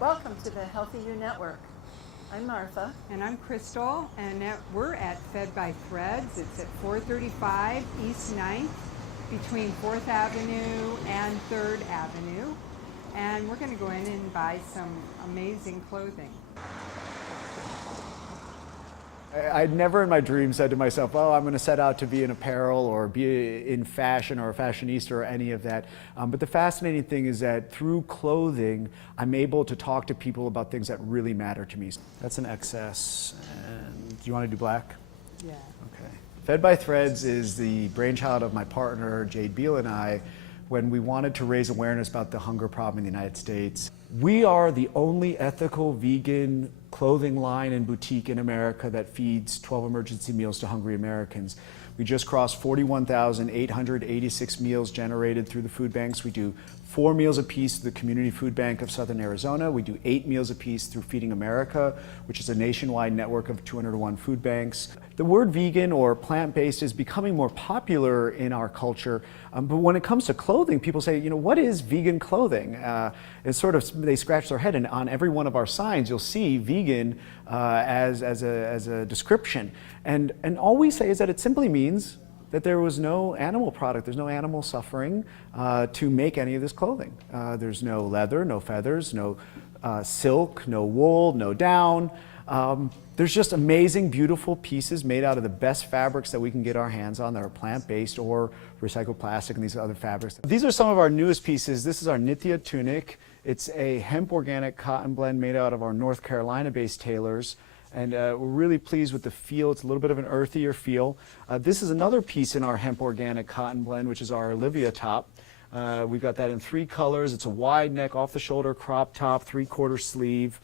Welcome to the Healthy You Network. I'm Martha. And I'm Crystal, and we're at Fed by Threads. It's at 435 East 9th between 4th Avenue and 3rd Avenue. And we're going to go in and buy some amazing clothing. I'd never in my dreams said to myself, oh, I'm going to set out to be in apparel or be in fashion or a fashionista or any of that. But the fascinating thing is that through clothing, I'm able to talk to people about things that really matter to me. That's an excess. And do you want to do black? Yeah. Okay. Fed by Threads is the brainchild of my partner, Jade Beal, and I, when we wanted to raise awareness about the hunger problem in the United States. We are the only ethical vegan clothing line and boutique in America that feeds 12 emergency meals to hungry Americans. We just crossed 41,886 meals generated through the food banks. We do 4 meals apiece through the Community Food Bank of Southern Arizona. We do 8 meals apiece through Feeding America, which is a nationwide network of 201 food banks. The word vegan or plant-based is becoming more popular in our culture, but when it comes to clothing, people say, you know, what is vegan clothing? It's sort of, they scratch their head, and on every one of our signs, you'll see vegan as a description. And all we say is that it simply means that there was no animal product, there's no animal suffering to make any of this clothing. There's no leather, no feathers, no silk, no wool, no down. There's just amazing, beautiful pieces made out of the best fabrics that we can get our hands on that are plant-based or recycled plastic and these other fabrics. These are some of our newest pieces. This is our Nithya tunic. It's a hemp organic cotton blend made out of our North Carolina-based tailors. And we're really pleased with the feel. It's a little bit of an earthier feel. This is another piece in our hemp organic cotton blend, which is our Olivia top. We've got that in 3 colors. It's a wide neck, off the shoulder crop top, 3/4 sleeve.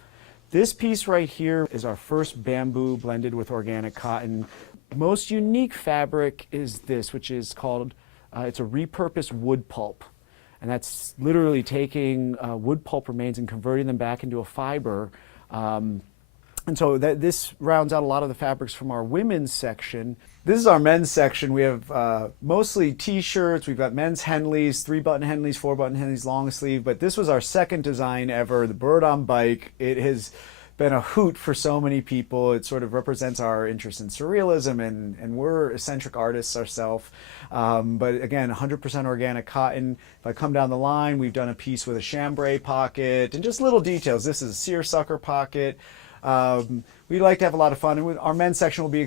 This piece right here is our first bamboo blended with organic cotton. Most unique fabric is this, which is called, it's a repurposed wood pulp. And that's literally taking wood pulp remains and converting them back into a fiber. And so this rounds out a lot of the fabrics from our women's section. This is our men's section. We have mostly t-shirts. We've got men's Henleys, 3-button Henleys, 4-button Henleys, long sleeve. But this was our second design ever, the bird on bike. It has been a hoot for so many people. It sort of represents our interest in surrealism, and we're eccentric artists ourselves. But again, 100% organic cotton. If I come down the line, we've done a piece with a chambray pocket and just little details. This is a seersucker pocket. We like to have a lot of fun. And our men's section will be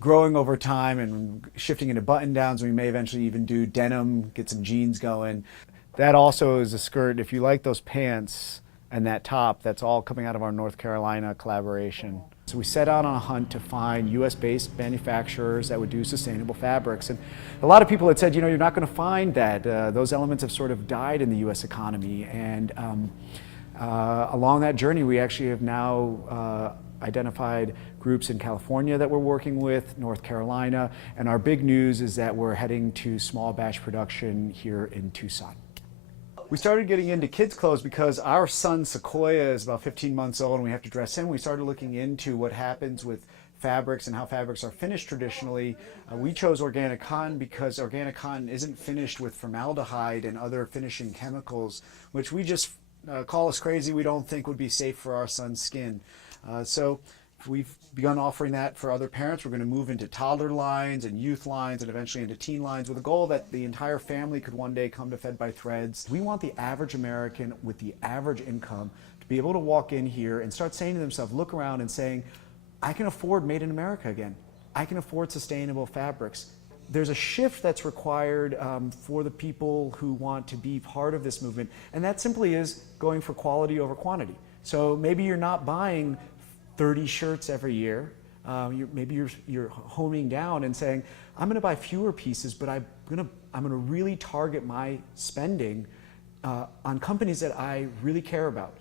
growing over time and shifting into button downs. We may eventually even do denim, get some jeans going. That also is a skirt. If you like those pants and that top, that's all coming out of our North Carolina collaboration. So we set out on a hunt to find US-based manufacturers that would do sustainable fabrics. And a lot of people had said, you know, you're not going to find that. Those elements have sort of died in the US economy. And along that journey, we actually have now identified groups in California that we're working with, North Carolina, and our big news is that we're heading to small batch production here in Tucson. We started getting into kids' clothes because our son Sequoia is about 15 months old and we have to dress him. We started looking into what happens with fabrics and how fabrics are finished traditionally. We chose organic cotton because organic cotton isn't finished with formaldehyde and other finishing chemicals, which we just call us crazy, we don't think would be safe for our son's skin. So we've begun offering that for other parents. We're going to move into toddler lines and youth lines and eventually into teen lines with a goal that the entire family could one day come to Fed by Threads. We want the average American with the average income to be able to walk in here and start saying to themselves, look around and saying, I can afford Made in America again. I can afford sustainable fabrics. There's a shift that's required for the people who want to be part of this movement, and that simply is going for quality over quantity. So maybe you're not buying 30 shirts every year. Maybe you're homing down and saying, I'm going to buy fewer pieces, but I'm going to really target my spending on companies that I really care about.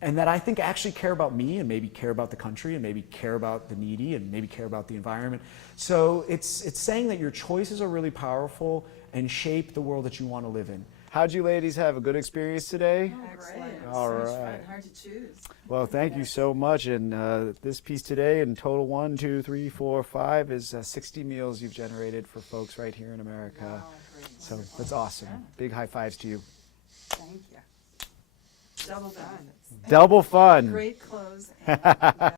And that I think actually care about me and maybe care about the country and maybe care about the needy and maybe care about the environment. So it's saying that your choices are really powerful and shape the world that you want to live in. How'd you ladies have a good experience today? Excellent. All So much right. fun. Hard to choose. Well, thank you so much. And this piece today, in total 1, 2, 3, 4, 5, is 60 meals you've generated for folks right here in America. Wow, great. So that's awesome. Big high fives to you. Thank you. Double benefits. Double fun. Great clothes. And,